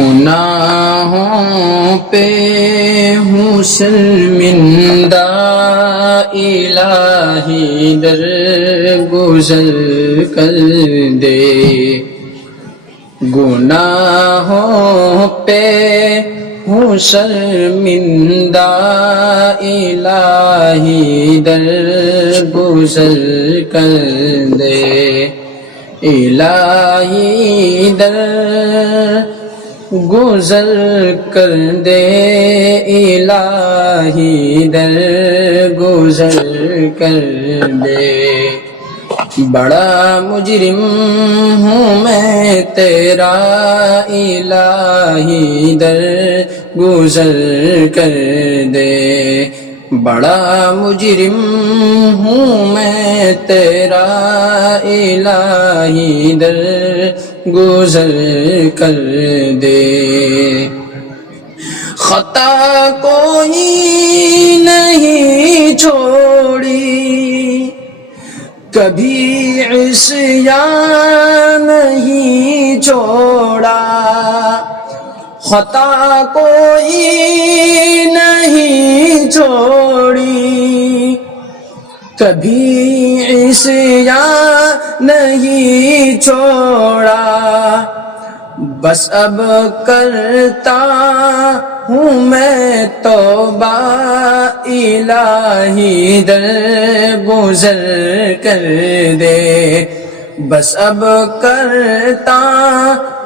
گناہوں پہ ہوں شرمندہ، الہی در گزر کر دے۔ گناہوں پہ ہوں شرمندہ، الہی در گزر کر دے۔ الہی در گزر کر دے، الہی در گزر کر دے۔ بڑا مجرم ہوں میں تیرا، الہی در گزر کر دے۔ بڑا مجرم ہوں میں تیرا، الہی در گزر کر دے۔ خطا کوئی نہیں چھوڑی، کبھی عصیان نہیں چھوڑا۔ خطا کوئی نہیں چھوڑی، کبھی عصیان نہیں چھوڑا۔ بس اب کرتا ہوں میں توبہ، الہی در گزر کر دے۔ بس اب کرتا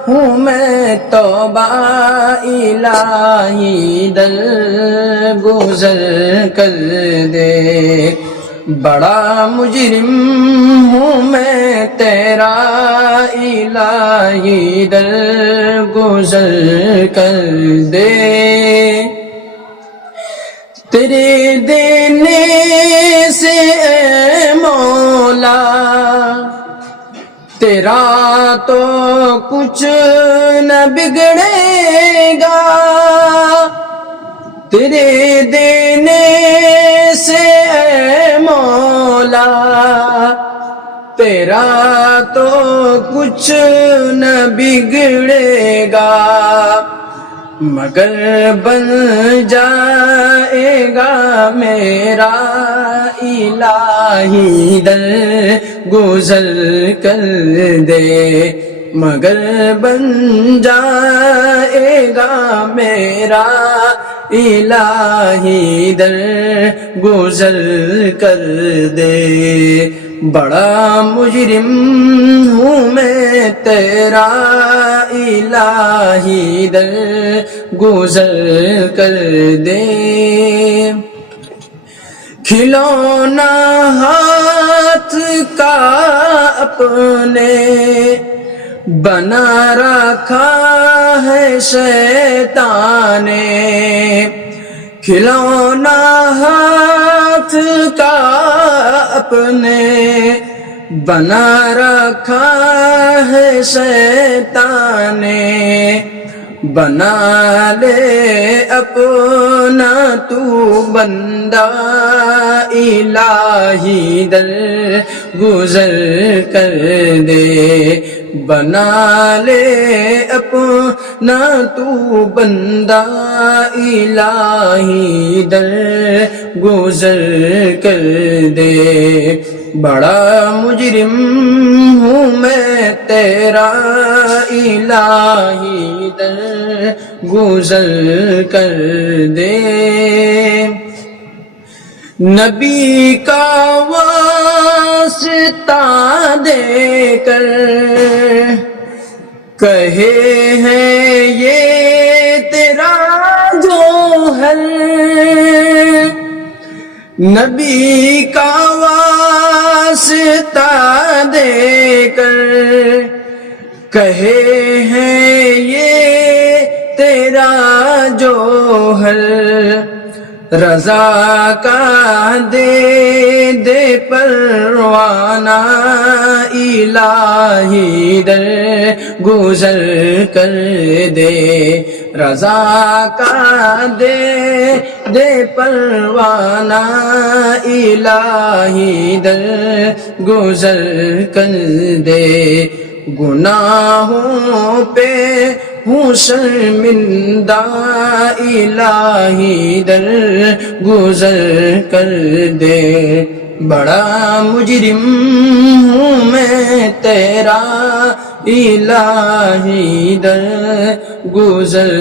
ہوں میں توبہ، الہی در گزر کر دے۔ بڑا مجرم ہوں میں تیرا، الہی در گزر کر دے۔ تیرے دینے سے اے مولا، تیرا تو کچھ نہ بگڑے گا۔ تیرے دینے سے اے مولا، تیرا تو کچھ نہ بگڑے گا۔ مگر بن جائے گا میرا، الہی در گزر کر دے۔ مگر بن جائے گا میرا، الہی در گزر کر دے۔ بڑا مجرم ہوں میں تیرا، الہی در گزر کر دے۔ کھلونا ہاتھ کا اپنے بنا رکھا ہے شیطان نے۔ کھلونا ہاتھ کا اپنے بنا رکھا ہے شیطان نے۔ بنا لے اپنا تو بندہ، الہی در گزر کر دے۔ بنا لے اپنا تو بندہ، الہی در گزر کر دے۔ بڑا مجرم ہوں میں تیرا، الہی در گزر کر دے۔ نبی کا واسطہ دے کر کہے ہیں یہ تیرا جوہر۔ نبی کا واسطہ دے کر کہے ہیں یہ تیرا جوہر۔ رضا کا دے دے پروانہ، الہی در گزر کر دے۔ رضا کا دے دے پروانہ، الہی در گزر کر دے۔ گناہوں پہ ہوں شرمندہ الہی در گزر کر دے، بڑا مجرم ہوں میں تیرا الہی در گزر